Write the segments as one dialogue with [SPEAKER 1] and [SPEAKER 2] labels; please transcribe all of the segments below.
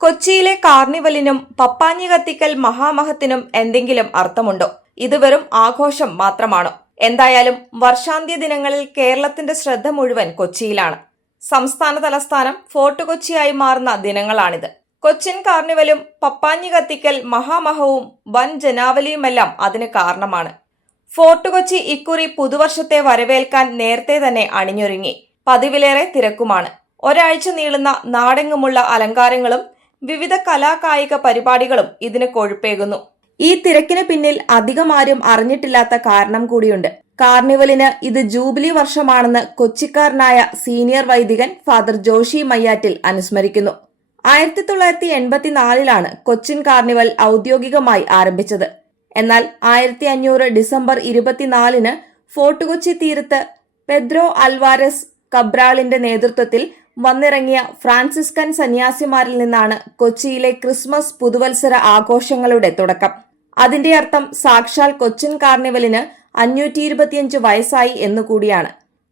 [SPEAKER 1] കൊച്ചിയിലെ കാർണിവലിനും പപ്പാഞ്ഞി കത്തിക്കൽ മഹാമഹത്തിനും എന്തെങ്കിലും അർത്ഥമുണ്ടോ? ഇത് വെറും ആഘോഷം മാത്രമാണോ. എന്തായാലും വർഷാന്ത്യ ദിനങ്ങളിൽ കേരളത്തിന്റെ ശ്രദ്ധ മുഴുവൻ കൊച്ചിയിലാണ്. സംസ്ഥാന തലസ്ഥാനം ഫോർട്ട് കൊച്ചിയായി മാറുന്ന ദിനങ്ങളാണിത്. കൊച്ചിൻ കാർണിവലും പപ്പാഞ്ഞി കത്തിക്കൽ മഹാമഹവും വൻ ജനാവലിയുമെല്ലാം അതിന് കാരണമാണ്. ഫോർട്ട് കൊച്ചി ഇക്കുറി പുതുവർഷത്തെ വരവേൽക്കാൻ നേരത്തെ തന്നെ അണിഞ്ഞൊരുങ്ങി. പതിവിലേറെ തിരക്കുമാണ്. ഒരാഴ്ച നീളുന്ന നാടെങ്ങുമുള്ള അലങ്കാരങ്ങളും വിവിധ കലാകായിക പരിപാടികളും ഇതിന് കൊഴുപ്പേകുന്നു. ഈ തിരക്കിന് പിന്നിൽ അധികം ആരും അറിഞ്ഞിട്ടില്ലാത്ത കാരണം കൂടിയുണ്ട്. കാർണിവലിന് ഇത് ജൂബിലി വർഷമാണെന്ന് കൊച്ചിക്കാരനായ സീനിയർ വൈദികൻ ഫാദർ ജോഷി മയ്യാറ്റിൽ അനുസ്മരിക്കുന്നു. ആയിരത്തി തൊള്ളായിരത്തി എൺപത്തിനാലിലാണ് കൊച്ചിൻ കാർണിവൽ ഔദ്യോഗികമായി ആരംഭിച്ചത്. എന്നാൽ ആയിരത്തി അഞ്ഞൂറ് ഡിസംബർ ഇരുപത്തിനാലിന് ഫോർട്ട് കൊച്ചി തീരത്ത് പെദ്രോ അൽവാരസ് കബ്രാളിന്റെ നേതൃത്വത്തിൽ വന്നിറങ്ങിയ ഫ്രാൻസിസ്കൻ സന്യാസിമാരിൽ നിന്നാണ് കൊച്ചിയിലെ ക്രിസ്മസ് പുതുവത്സര ആഘോഷങ്ങളുടെ തുടക്കം. അതിന്റെ അർത്ഥം സാക്ഷാൽ കൊച്ചിൻ കാർണിവലിന് അഞ്ഞൂറ്റി ഇരുപത്തിയഞ്ച് വയസ്സായി എന്നുകൂടിയാണ്.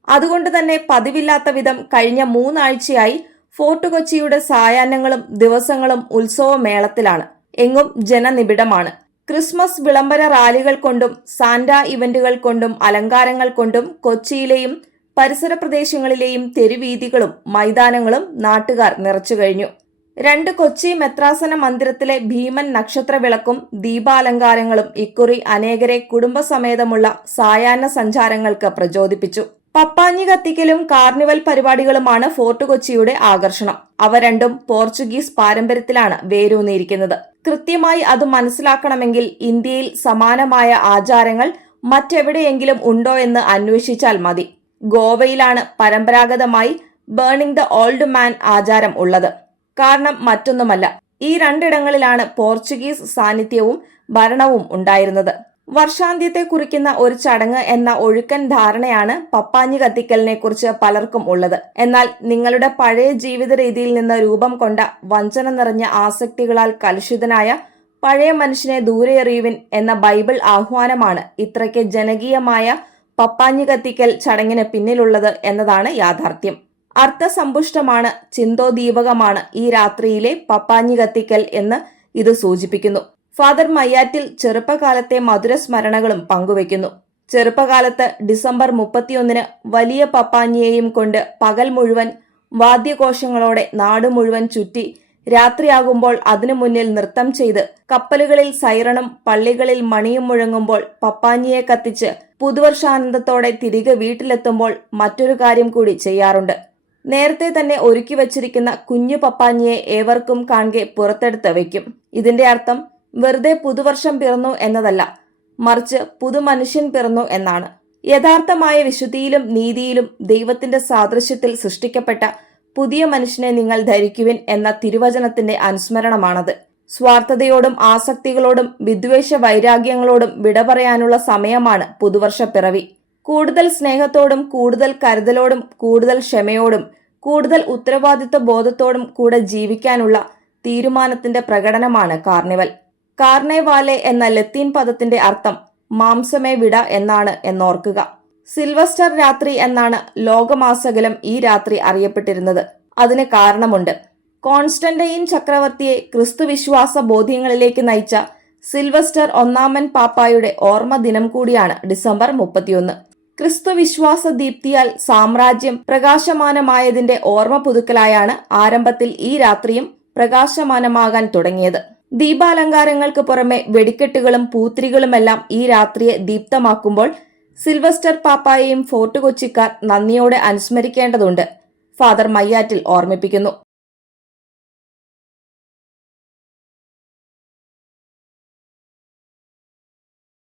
[SPEAKER 1] അതുകൊണ്ട് തന്നെ പതിവില്ലാത്ത വിധം കഴിഞ്ഞ മൂന്നാഴ്ചയായി ഫോർട്ട് കൊച്ചിയുടെ സായാഹ്നങ്ങളും ദിവസങ്ങളും ഉത്സവമേളത്തിലാണ്. എങ്ങും ജനനിബിഡമാണ്. ക്രിസ്മസ് വിളംബര റാലികൾ കൊണ്ടും സാന്റ ഇവന്റുകൾ കൊണ്ടും അലങ്കാരങ്ങൾ കൊണ്ടും കൊച്ചിയിലെയും പരിസര പ്രദേശങ്ങളിലെയും തെരുവീതികളും മൈതാനങ്ങളും നാട്ടുകാർ നിറച്ചു കഴിഞ്ഞു. രണ്ട് കൊച്ചി മെത്രാസന മന്ദിരത്തിലെ ഭീമൻ നക്ഷത്ര വിളക്കും ദീപാലങ്കാരങ്ങളും ഇക്കുറി അനേകരെ കുടുംബസമേതമുള്ള സായാഹ്ന സഞ്ചാരങ്ങൾക്ക് പ്രചോദിപ്പിച്ചു. പപ്പാഞ്ഞി കത്തിക്കലും കാർണിവൽ പരിപാടികളുമാണ് ഫോർട്ട് കൊച്ചിയുടെ ആകർഷണം. അവ രണ്ടും പോർച്ചുഗീസ് പാരമ്പര്യത്തിലാണ് വേരൂന്നിയിരിക്കുന്നത്. കൃത്യമായി അത് മനസ്സിലാക്കണമെങ്കിൽ ഇന്ത്യയിൽ സമാനമായ ആചാരങ്ങൾ മറ്റെവിടെയെങ്കിലും ഉണ്ടോ എന്ന് അന്വേഷിച്ചാൽ മതി. ഗോവയിലാണ് പരമ്പരാഗതമായി ബേണിംഗ് ദ ഓൾഡ് മാൻ ആചാരം ഉള്ളത്. കാരണം മറ്റൊന്നുമല്ല ഈ രണ്ടിടങ്ങളിലാണ് പോർച്ചുഗീസ് സാന്നിധ്യവും ഭരണവും ഉണ്ടായിരുന്നത്. വർഷാന്ത്യത്തെ കുറിക്കുന്ന ഒരു ചടങ്ങ് എന്ന ഒഴുക്കൻ ധാരണയാണ് പപ്പാഞ്ഞി കത്തിക്കലിനെ കുറിച്ച് പലർക്കും ഉള്ളത്. എന്നാൽ നിങ്ങളുടെ പഴയ ജീവിത രീതിയിൽ നിന്ന് രൂപം കൊണ്ട വഞ്ചന നിറഞ്ഞ ആസക്തികളാൽ കലുഷിതനായ പഴയ മനുഷ്യനെ ദൂരെ എറിയുവിൻ എന്ന ബൈബിൾ ആഹ്വാനമാണ് ഇത്രയ്ക്ക് ജനകീയമായ പപ്പാഞ്ഞി കത്തിക്കൽ ചടങ്ങിന് പിന്നിലുള്ളത് എന്നതാണ് യാഥാർത്ഥ്യം. അർത്ഥസമ്പുഷ്ടമാണ് ചിന്തോദീപകമാണ് ഈ രാത്രിയിലെ പപ്പാഞ്ഞു കത്തിക്കൽ എന്ന് ഇത് സൂചിപ്പിക്കുന്നു. ഫാദർ മയ്യാറ്റിൽ ചെറുപ്പകാലത്തെ മധുര സ്മരണകളും പങ്കുവയ്ക്കുന്നു. ചെറുപ്പകാലത്ത് ഡിസംബർ മുപ്പത്തിയൊന്നിന് വലിയ പപ്പാഞ്ഞിയെയും കൊണ്ട് പകൽ മുഴുവൻ വാദ്യഘോഷങ്ങളോടെ നാട് മുഴുവൻ ചുറ്റി രാത്രിയാകുമ്പോൾ അതിനു മുന്നിൽ നൃത്തം ചെയ്ത് കപ്പലുകളിൽ സൈറണും പള്ളികളിൽ മണിയും മുഴങ്ങുമ്പോൾ പപ്പാഞ്ഞിയെ കത്തിച്ച് പുതുവർഷാനന്ദത്തോടെ തിരികെ വീട്ടിലെത്തുമ്പോൾ മറ്റൊരു കാര്യം കൂടി ചെയ്യാറുണ്ട്. നേരത്തെ തന്നെ ഒരുക്കി വച്ചിരിക്കുന്ന കുഞ്ഞു പപ്പാഞ്ഞിയെ ഏവർക്കും കാണെ പുറത്തെടുത്ത് വയ്ക്കും. ഇതിന്റെ അർത്ഥം വെറുതെ പുതുവർഷം പിറന്നു എന്നതല്ല മറിച്ച് പുതുമനുഷ്യൻ പിറന്നു എന്നാണ്. യഥാർത്ഥമായ വിശുദ്ധിയിലും നീതിയിലും ദൈവത്തിന്റെ സാദൃശ്യത്തിൽ സൃഷ്ടിക്കപ്പെട്ട പുതിയ മനുഷ്യനെ നിങ്ങൾ ധരിക്കുവിൻ എന്ന തിരുവചനത്തിന്റെ അനുസ്മരണമാണത്. സ്വാർത്ഥതയോടും ആസക്തികളോടും വിദ്വേഷ വൈരാഗ്യങ്ങളോടും വിട പറയാനുള്ള സമയമാണ് പുതുവർഷ പിറവി. കൂടുതൽ സ്നേഹത്തോടും കൂടുതൽ കരുതലോടും കൂടുതൽ ക്ഷമയോടും കൂടുതൽ ഉത്തരവാദിത്വ ബോധത്തോടും കൂടെ ജീവിക്കാനുള്ള തീരുമാനത്തിന്റെ പ്രകടനമാണ് കാർണിവൽ. കാർണേവാലെ എന്ന ലത്തീൻ പദത്തിന്റെ അർത്ഥം മാംസമേ വിട എന്നാണ് എന്നോർക്കുക. സിൽവസ്റ്റർ രാത്രി എന്നാണ് ലോകമാസകലം ഈ രാത്രി അറിയപ്പെട്ടിരുന്നത്. അതിന് കാരണമുണ്ട്. കോൺസ്റ്റന്റൈൻ ചക്രവർത്തിയെ ക്രിസ്തുവിശ്വാസ ബോധ്യങ്ങളിലേക്ക് നയിച്ച സിൽവസ്റ്റർ ഒന്നാമൻ പാപ്പായുടെ ഓർമ്മ ദിനം കൂടിയാണ് ഡിസംബർ മുപ്പത്തിയൊന്ന്. ക്രിസ്തുവിശ്വാസ ദീപ്തിയാൽ സാമ്രാജ്യം പ്രകാശമാനമായതിന്റെ ഓർമ്മ പുതുക്കലായാണ് ആരംഭത്തിൽ ഈ രാത്രിയും പ്രകാശമാനമാകാൻ തുടങ്ങിയത്. ദീപാലങ്കാരങ്ങൾക്ക് പുറമെ വെടിക്കെട്ടുകളും പൂത്തിരികളുമെല്ലാം ഈ രാത്രിയെ ദീപ്തമാക്കുമ്പോൾ സിൽവസ്റ്റർ പാപ്പായെയും ഫോർട്ട് കൊച്ചിക്കാർ നന്ദിയോടെ അനുസ്മരിക്കേണ്ടതുണ്ട്. ഫാദർ മയ്യാറ്റിൽ ഓർമ്മിപ്പിക്കുന്നു.